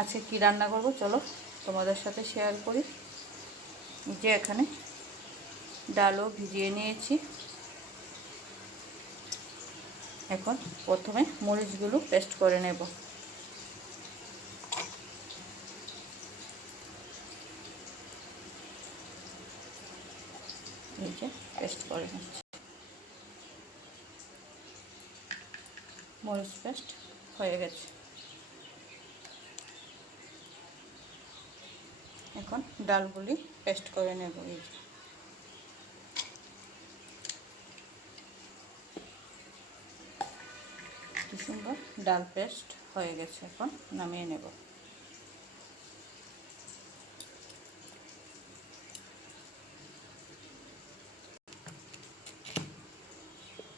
আজকে কি রান্না করব চলো তোমাদের সাথে শেয়ার করি। যে এখানে ডালও ভিজিয়ে নিয়েছি। এখন প্রথমে মরিচগুলো পেস্ট করে নেব। এই যে পেস্ট করে নিচ্ছি। মরিচ পেস্ট হয়ে গেছে। এখন ডালগুলি পেস্ট করে নেব। এই যে কি সুন্দর ডাল পেস্ট হয়ে গেছে। এখন নামিয়ে নেব।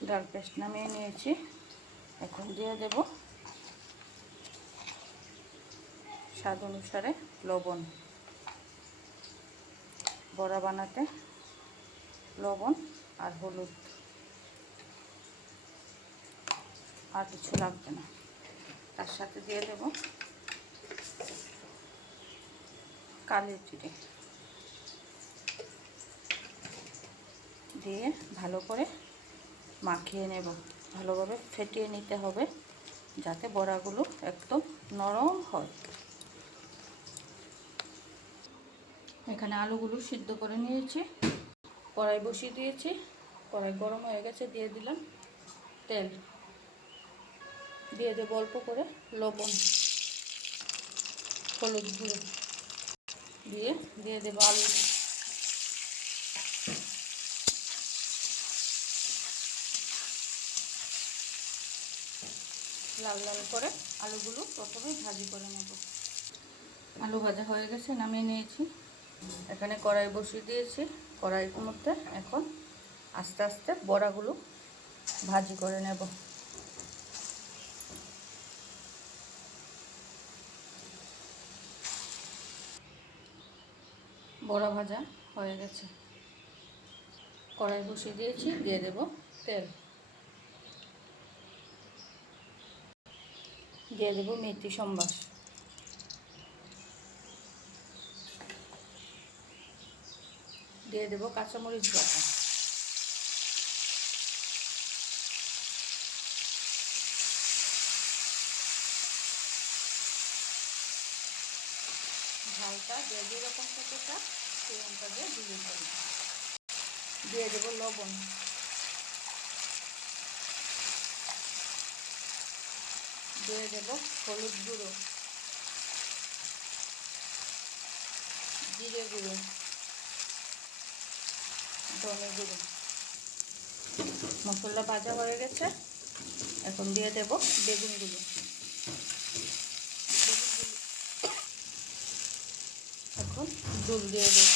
ডাল পেস্ট নামিয়ে নিয়েছি। এখন দিয়ে দেব স্বাদ অনুসারে লবণ। বড়া বানাতে লবণ আর হলুদ, আর কিছু লাগবে না। তার সাথে দিয়ে দেব কালো জিরে, দিয়ে ভালো করে মাখিয়ে নেব। ভালোভাবে ফেটিয়ে নিতে হবে যাতে বড়াগুলো একদম নরম হয়। এখানে আলুগুলো সিদ্ধ করে নিয়েছি। কড়াই বসিয়ে দিয়েছি। কড়াই গরম হয়ে গেছে। দিয়ে দিলাম তেল। দিয়ে দেব অল্প করে লবণ, হলুদ গুঁড়ো, দিয়ে দেব আলু। লাল লাল করে আলুগুলো প্রথমে ভাজি করে নেব। আলু ভাজা হয়ে গেছে, নামিয়ে নিয়েছি। এখানে কড়াই বসিয়ে দিয়েছি। কড়াইয়ের মধ্যে এখন আস্তে আস্তে বড়াগুলো ভাজি করে নেব। বড়া ভাজা হয়ে গেছে। কড়াই বসিয়ে দিয়েছি। দিয়ে দেব তেল। দিয়ে দেব মেথি সম্বাস। দিয়ে দেব কাঁচামরিচ বাটা। ঝালটা যে যেরকম খেতে চান সেই অনুপাতে দিলেই চলবে। দিয়ে দেব লবণ। দিয়ে দেব হলুদ গুঁড়ো, জিরে গুঁড়ো, ধনে গুঁড়ো। মশলা ভাজা হয়ে গেছে। এখন দিয়ে দেব বেগুনগুলো। এখন দুধ দিয়ে দেব।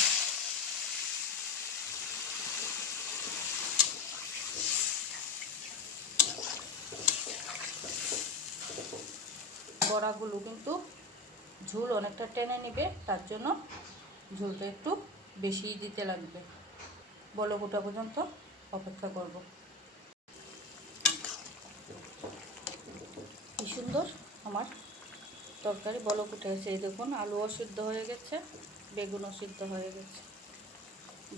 বড়াগুলো কিন্তু ঝোল অনেকটা টেনে নেবে, তার জন্য ঝোলটা একটু বেশি দিতে লাগবে। বলক ওঠা পর্যন্ত অপেক্ষা করব। কি সুন্দর আমার তরকারি বলক উঠে গেছে। এই দেখুন আলুও সিদ্ধ হয়ে গেছে, বেগুনও সিদ্ধ হয়ে গেছে,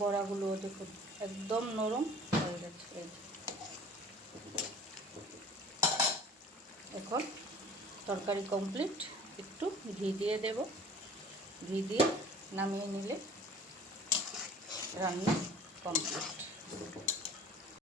বড়াগুলোও দেখুন একদম নরম হয়ে গেছে। এই এখন তরকারি কমপ্লিট। একটু ঘি দিয়ে দেব। ঘি দিয়ে নামিয়ে নিলে রান্না কমপ্লিট।